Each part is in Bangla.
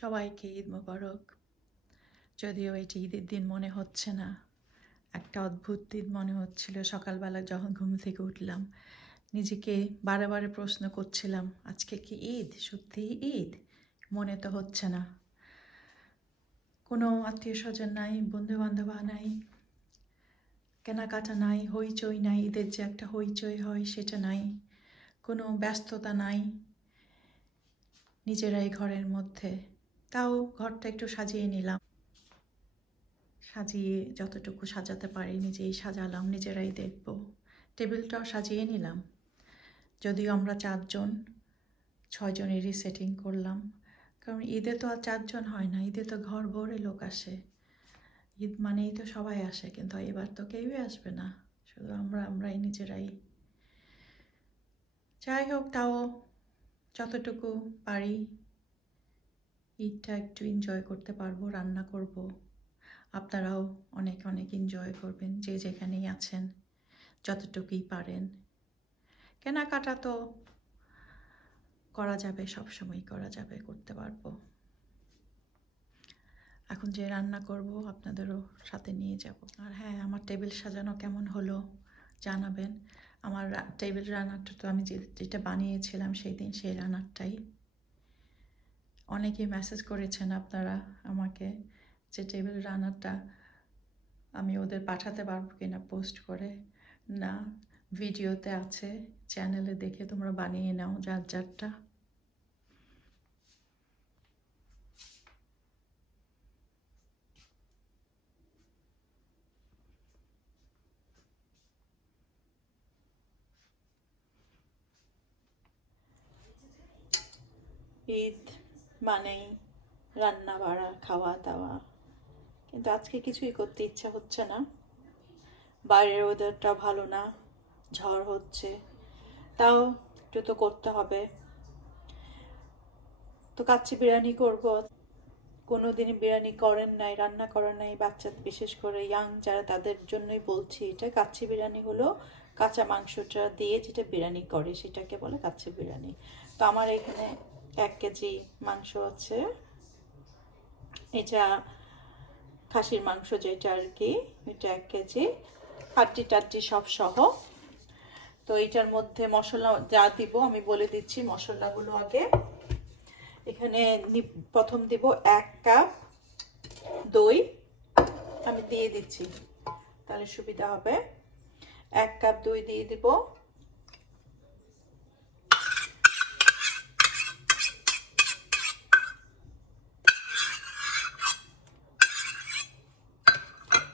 সবাইকে ঈদ মোবারক। যদিও এটি ঈদের দিন মনে হচ্ছে না, একটা অদ্ভুত দিন মনে হচ্ছিল। সকালবেলা যখন ঘুম থেকে উঠলাম, নিজেকে বারে বারে প্রশ্ন করছিলাম, আজকে কি ঈদ? সত্যিই ঈদ? মনে তো হচ্ছে না। কোনো আত্মীয় স্বজন নাই, বন্ধুবান্ধব নাই, কেনাকাটা নাই, হইচই নাই। ঈদের যে একটা হইচই হয় সেটা নাই, কোনো ব্যস্ততা নাই। নিজেরাই ঘরের মধ্যে, তাও ঘরটা একটু সাজিয়ে নিলাম। সাজিয়ে যতটুকু সাজাতে পারি নিজেই সাজালাম, নিজেরাই দেখব। টেবিলটাও সাজিয়ে নিলাম। যদিও আমরা 4 জন, 6 জনেরই সেটিং করলাম, কারণ ঈদে তো আর 4 জন হয় না, ঈদে তো ঘর ভরে লোক আসে। ঈদ মানেই তো সবাই আসে, কিন্তু এবার তো কেউই আসবে না, শুধু আমরাই নিজেরাই। যাই হোক, তাও যতটুকু পারি ঈদটা একটু এনজয় করতে পারবো, রান্না করব। আপনারাও অনেক অনেক এনজয় করবেন, যে যেখানেই আছেন, যতটুকুই পারেন। কেনাকাটা তো করা যাবে, সবসময় করা যাবে, করতে পারবো। এখন যে রান্না করব আপনাদেরও সাথে নিয়ে যাব। আর হ্যাঁ, আমার টেবিল সাজানো কেমন হলো জানাবেন। আমার টেবিল রান্নাটা তো আমি যেটা বানিয়েছিলাম সেই দিন, সেই রান্নাটাই। অনেকেই মেসেজ করেছেন আপনারা আমাকে যে টেবিল রান্নাটা আমি ওদের পাঠাতে পারবো কিনা পোস্ট করে। না, ভিডিওতে আছে, চ্যানেলে দেখে তোমরা বানিয়ে নাও যার যারটা। ঈদ মানেই রান্না বাড়া, খাওয়া দাওয়া, কিন্তু আজকে কিছুই করতে ইচ্ছা হচ্ছে না। বাইরের ওয়েদারটা ভালো না, ঝড় হচ্ছে, তাও একটু তো করতে হবে। তো কাচ্চি বিরিয়ানি করব। কোনো দিনই বিরিয়ানি করেন নাই, রান্না করেন নাই বাচ্চা, বিশেষ করে ইয়াং যারা, তাদের জন্যই বলছি। এটা কাচ্চি বিরিয়ানি হলো কাঁচা মাংসটা দিয়ে যেটা বিরিয়ানি করে সেটাকে বলে কাচ্চি বিরিয়ানি। তো আমার এখানে 1 কেজি মাংস আছে। এটা খাসির মাংস যেটা আর কি, এটা 1 কেজি, হাড্ডি টাড্ডি সব সহ। তো এইটার মধ্যে মশলা যা দিব আমি বলে দিচ্ছি মশলাগুলো আগে। এখানে প্রথম দিব 1 কাপ দই, আমি দিয়ে দিচ্ছি তাহলে সুবিধা হবে। 1 কাপ দই দিয়ে দিব।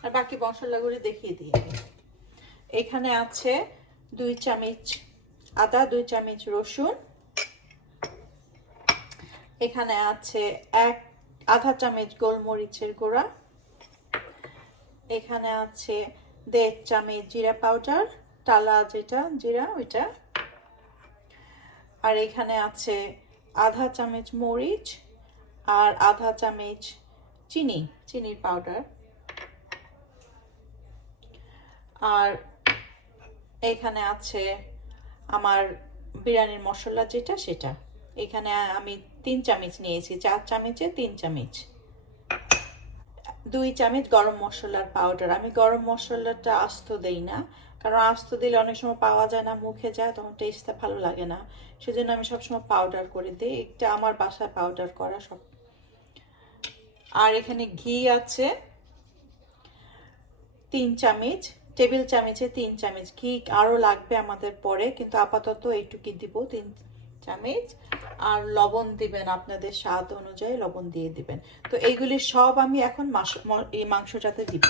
আর বাকি মশলাগুলো দেখিয়ে দিই। এখানে আছে 2 চামচ আদা, 2 চামচ রসুন। এখানে আছে আধা চামচ গোলমরিচের গুঁড়া। এখানে আছে 1.5 চামচ জিরা পাউডার, টালা যেটা জিরা ওইটা। আর এখানে আছে আধা চামচ মরিচ আর আধা চামচ চিনির পাউডার। আর এখানে আছে আমার বিরিয়ানির মশলা যেটা সেটা। এখানে আমি 3 চামচ নিয়েছি, 4 চামচে 3 চামচ। 2 চামচ গরম মশলার পাউডার। আমি গরম মশলাটা আস্ত দেই না, কারণ আস্ত দিলে অনেক সময় পাওয়া যায় না, মুখে যায়, তখন টেস্টটা ভালো লাগে না। সেজন্য আমি সবসময় পাউডার করে দিই। এটা আমার বাসায় পাউডার করা সব। আর এখানে ঘি আছে 3 চামচ, টেবিল চামচে 3 চামচ। ঘি আরও লাগবে আমাদের পরে, কিন্তু আপাতত এইটুকুই দিব, 3 চামচ। আর লবণ দিবেন আপনাদের স্বাদ অনুযায়ী, লবণ দিয়ে দিবেন। তো এইগুলি সব আমি এখন এই মাংসটাতে দিব।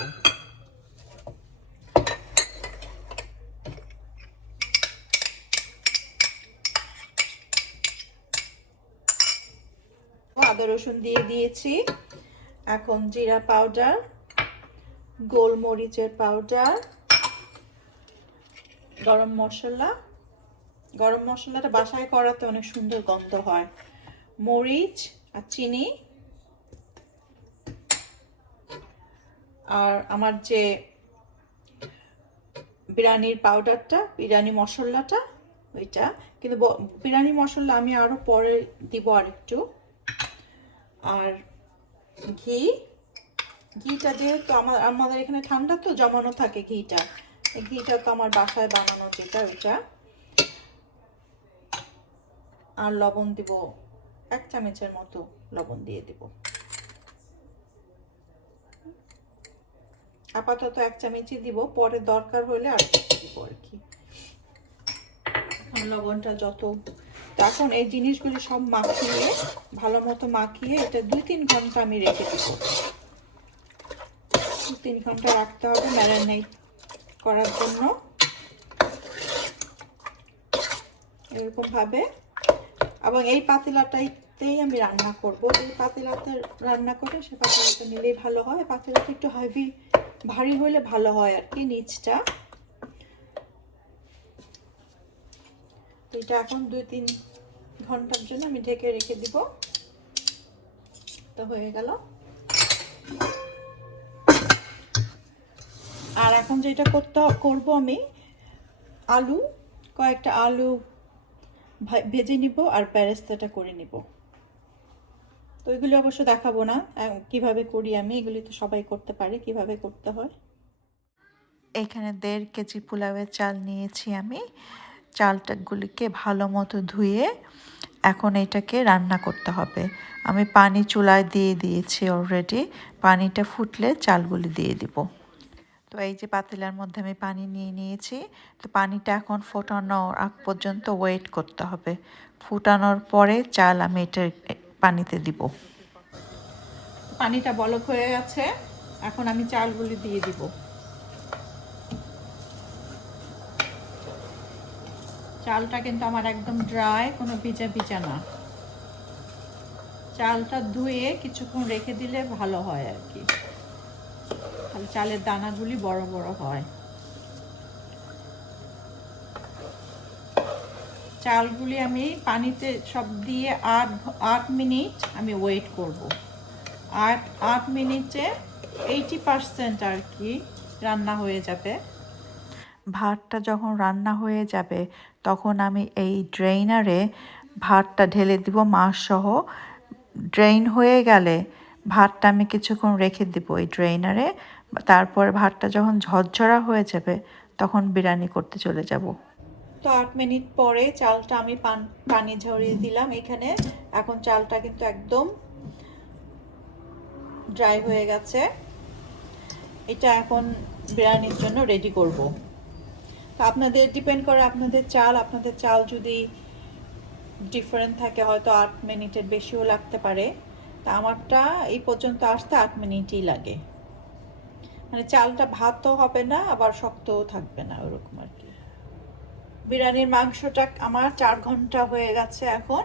আদা রসুন দিয়ে দিয়েছি। এখন জিরা পাউডার, গোলমরিচের পাউডার, গরম মশলাটা বাসায় করাতে অনেক সুন্দর গন্ধ হয়, মরিচ আর চিনি। আর আমার যে বিরিয়ানির পাউডারটা, বিরিয়ানি মশলাটা ওইটা, কিন্তু বিরিয়ানি মশলা আমি আরও পরে দিব আর একটু। আর ঘি, ঘিটা যেহেতু আমাদের এখানে ঠান্ডা তো জমানো থাকে ঘিটা, এই ঘিটা তো আমার বাসায় বানানো যেটা ওইটা। আর লবণ দিব 1 চামচের মতো লবণ দিয়ে দিব, আপাতত 1 চামচই দিব, পরে দরকার হলে আর দিব আর কি। লবণটা যত, এখন এই জিনিসগুলি সব মাখিয়ে ভালো মতো মাখিয়ে এটা 2-3 ঘন্টা আমি রেখে দিব। 2-3 ঘন্টা রাখতে হবে ম্যারিনেট করার জন্য, এরকম ভাবে। এবং এই পাতিলাটাতেই আমি রান্না করব, এই পাতিলাতে রান্না করে সে পাতিলাটা নিলেই ভালো হয়। পাতিলাটা একটু হেভি ভারী হলে ভালো হয় আর কি নিচটা। এটা এখন 2-3 ঘন্টার জন্য আমি ঢেকে রেখে দিব। তো হয়ে গেল। আর এখন যেটা করব আমি, আলু, কয়েকটা আলু ভেজে নিব আর বেরেস্তাটা করে নিব। তো এগুলি অবশ্য দেখাবো না কিভাবে করি আমি, এগুলি তো সবাই করতে পারে কিভাবে করতে হয়। এখানে 1.5 কেজি পোলাওয়ের চাল নিয়েছি আমি। চালটাগুলিকে ভালো মতো ধুয়ে এখন এটাকে রান্না করতে হবে। আমি পানি চুলায় দিয়ে দিয়েছি অলরেডি, পানিটা ফুটলে চালগুলি দিয়ে দিব। তো এই যে পাতিলার মধ্যে আমি পানি নিয়ে নিয়েছি, তো পানিটা এখন ফোটানোর আগ পর্যন্ত ওয়েট করতে হবে। ফুটানোর পরে চাল আমি এটা পানিতে দিব। পানিটা বলক হয়ে গেছে, এখন আমি চালগুলি দিয়ে দিব। চালটা কিন্তু আমার একদম ড্রাই, কোনো ভিজা ভিজা না। চালটা ধুয়ে কিছুক্ষণ রেখে দিলে ভালো হয় আর কি, তাহলে চালের দানাগুলি বড় বড় হয়। চালগুলি আমি পানিতে সব দিয়ে 8 মিনিট আমি ওয়েট করব। 8 মিনিটে 80% আর কি রান্না হয়ে যাবে। ভাতটা যখন রান্না হয়ে যাবে তখন আমি এই ড্রেইনারে ভাতটা ঢেলে দিব মাছ সহ। ড্রেইন হয়ে গেলে ভাতটা আমি কিছুক্ষণ রেখে দিব এই ড্রেইনারে। তারপর ভাতটা যখন ঝরঝরা হয়ে যাবে তখন বিরিয়ানি করতে চলে যাব। তো 8 মিনিট পরে চালটা আমি পানি ঝরিয়ে দিলাম এখানে। এখন চালটা কিন্তু একদম ড্রাই হয়ে গেছে। এটা এখন বিরিয়ানির জন্য রেডি করব। তো আপনাদের ডিপেন্ড করে আপনাদের চাল যদি ডিফারেন্ট থাকে হয়তো 8 মিনিটের বেশিও লাগতে পারে। তা আমারটা এই পর্যন্ত আসতে 8 মিনিটই লাগে। মানে চালটা ভাতও হবে না আবার শক্তও থাকবে না, ওরকম আর কি। বিরিয়ানির মাংসটা আমার 4 ঘন্টা হয়ে গেছে এখন।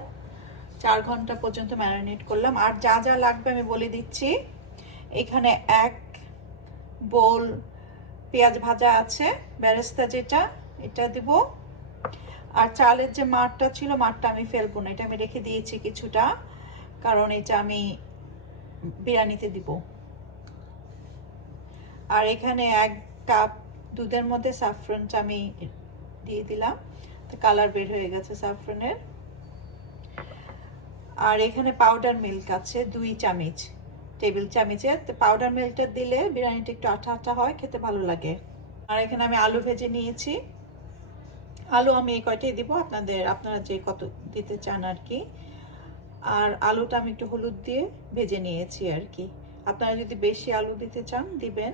4 ঘন্টা পর্যন্ত ম্যারিনেট করলাম। আর যা যা লাগবে আমি বলে দিচ্ছি। এখানে 1 বোল পেঁয়াজ ভাজা আছে, বেরেস্তা যেটা, এটা দিব। আর চালের যে মাঠটা ছিল, মাঠটা আমি ফেলবো না, এটা আমি রেখে দিয়েছি কিছুটা, কারণ এটা আমি বিরিয়ানিতে দিব। আর এখানে 1 কাপ দুধের মধ্যে স্যাফরনটা আমি দিয়ে দিলাম, তো কালার বের হয়ে গেছে স্যাফরনের। আর এখানে পাউডার মিল্ক আছে 2 চামচ, টেবিল চামচের। তো পাউডার মিল্কটা দিলে বিরিয়ানিটা একটু আঠা আঠা হয়, খেতে ভালো লাগে। আর এখানে আমি আলু ভেজে নিয়েছি। আলু আমি এই কয়টাই দিব, আপনারা যে কত দিতে চান আর কি। আর আলুটা আমি একটু হলুদ দিয়ে ভেজে নিয়েছি আর কি। আপনারা যদি বেশি আলু দিতে চান দিবেন।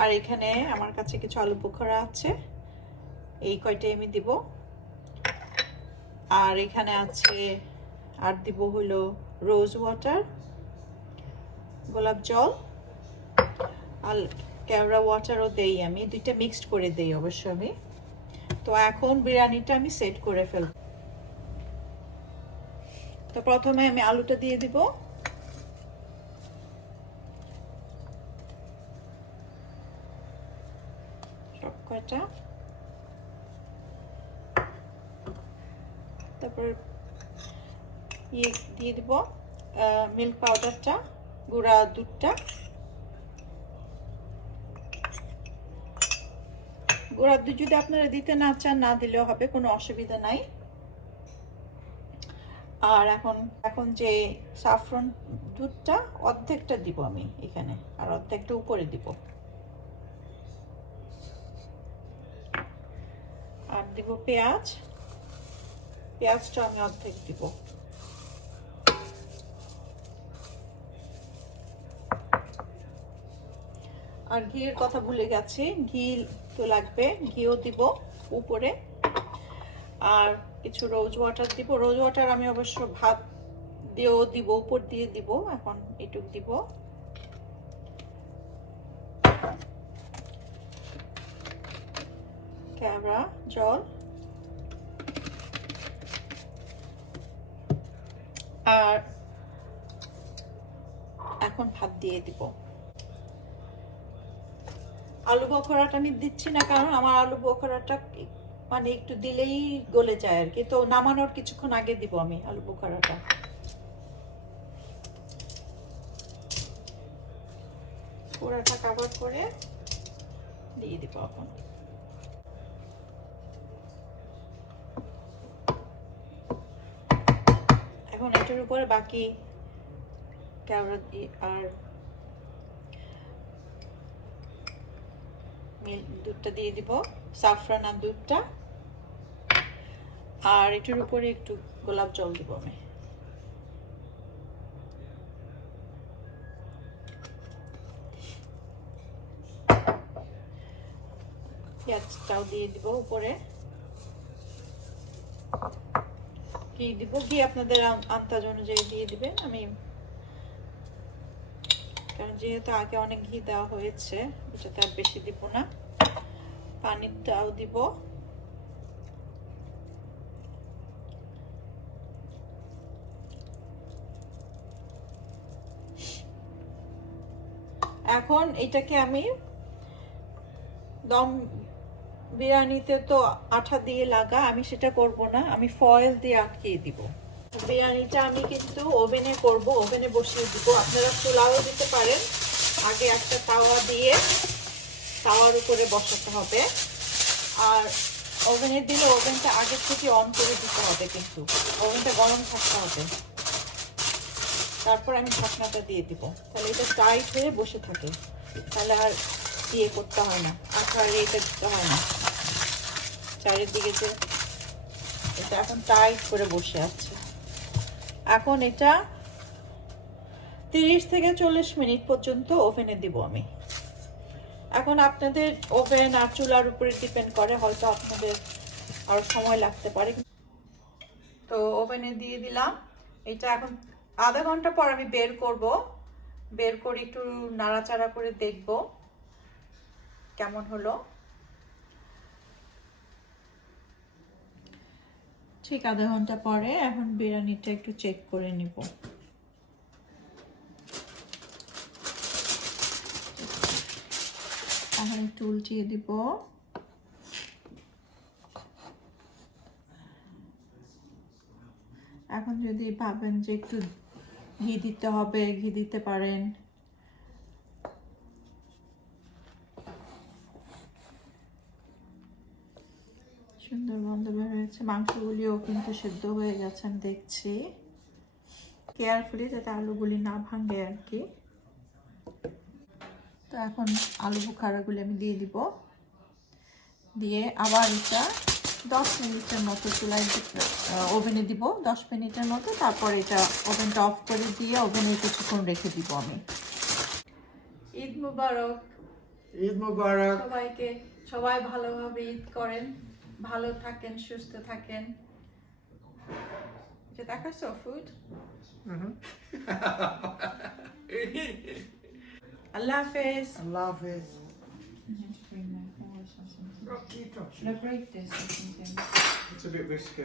আর এখানে আমার কাছে কিছু আলু বোখরা আছে, এই কয়টাই আমি দিব। আর এখানে আছে, আর দিব হলো রোজ ওয়াটার, গোলাপ জল, আর কেওড়া ওয়াটারও দেই আমি, দুইটা মিক্সড করে দেই অবশ্য আমি। তো এখন বিরিয়ানিটা আমি সেট করে ফেলব। তো প্রথমে আমি আলুটা দিয়ে দিব। সব কয়টা। তারপর দিয়ে দিব মিল্ক পাউডারটা, গুঁড়া দুধটা। গুঁড়া দুধ যদি আপনারা দিতে না চান না দিলেও হবে, কোনো অসুবিধা নাই। আর এখন এখন যে সাফরন দুধটা অর্ধেকটা দিব আমি এখানে, আর অর্ধেকটা উপরে দিব। আর দিব পেঁয়াজ, পেঁয়াজটা আমি অর্ধেক দিব। আর ঘিয়ের কথা ভুলে গেছি, ঘি তো লাগবে, ঘিও দিব উপরে। আর কিছু রোজ ওয়াটার দিব। রোজ ওয়াটার আমি অবশ্য ভাত দিয়েও দিব, উপর দিয়ে দিব। এখন এটুক দিব। ক্যাবড়া জল। আর এখন ভাত দিয়ে দিব। আলু বখরাটা আমি দিচ্ছি না, কারণ আমার আলু বখরাটা মানে একটু দিলেই গলে যায় আর কি। তো নামানোর কিছুক্ষণ আগে দিব আমি আলু বখরাটা। পুরাটা কভার করে দিয়ে দিব এখন। এখন এটার উপরে বাকি কেওড়া আর দুধটা দিয়ে দিব, সাফরান আর দুধটা। আর এটার উপরে একটু গোলাপ জল দিব আমি। পেঁয়াজটাও দিয়ে দিব উপরে। ঘি দিব, ঘি আপনাদের আন্দাজ অনুযায়ী দিয়ে দিবেন। আমি কারণ যেহেতু আগে অনেক ঘি দেওয়া হয়েছে, এটাতে আর বেশি দিব না। পানিটাও দিব। এখন এটাকে আমি দম বিরিয়ানিতে তো আঠা দিয়ে লাগা, আমি সেটা করব না, আমি ফয়েল দিয়ে আটকিয়ে দিব। বিরিয়ানিটা আমি কিন্তু ওভেনে করব, ওভেনে বসিয়ে দিব। আপনারা চুলাও দিতে পারেন। আগে একটা তাওয়া দিয়ে তাওয়ার উপরে বসাতে হবে। আর ওভেনে দিলে ওভেনটা আগে থেকে অন করে দিতে হবে, কিন্তু ওভেনটা গরম থাকতে হবে। তারপর আমি ঢাকনাটা দিয়ে দিব, তাহলে এটা টাইট হয়ে বসে থাকে। তাহলে আর ইয়ে করতে হয় না, আঠার এটা দিতে হয় না চারিদিকে, যে এটা এখন টাইট করে বসে আছে। এখন এটা 30 থেকে 40 মিনিট পর্যন্ত ওভেনে দিব আমি। এখন আপনাদের ওভেন আর চুলার উপরে ডিপেন্ড করে, হয়তো আপনাদের আরো সময় লাগতে পারে। তো ওভেনে দিয়ে দিলাম। এটা এখন আধা ঘন্টা পর আমি বের করব। বের করে একটু নাড়াচাড়া করে দেখব কেমন হলো। ঠিক আধা ঘন্টা পরে এখন বিরিয়ানিটা একটু চেক করে নিব। এখন একটু উল্টিয়ে দিব। এখন যদি ভাবেন যে একটু ঘি দিতে হবে, ঘি দিতে পারেন। সুন্দর গন্ধ বের হয়েছে। মাংসগুলিও কিন্তু সেদ্ধ হয়ে গেছে আমি দেখছি, কেয়ারফুলি যাতে আলুগুলি না ভাঙে আর কি। তো এখন আলু বোখারাগুলি আমি দিয়ে দিব। দিয়ে আবার এটা 10 মিনিটের মতো চুলায় ওভেনে দিব, 10 মিনিটের মতো। তারপর এটা ওভেনটা অফ করে দিয়ে ওভেনে কিছুক্ষণ রেখে দিব আমি। ঈদ মুবারক। ঈদ মুবারক। সবাইকে, সবাই ভালোভাবে ঈদ করেন, ভালো থাকেন, সুস্থ থাকেন। এটা দেখাচ্ছ ফুড। আল্লাহ হাফেজ। আল্লাহ হাফেজ। No, break this or something. It's a bit risky.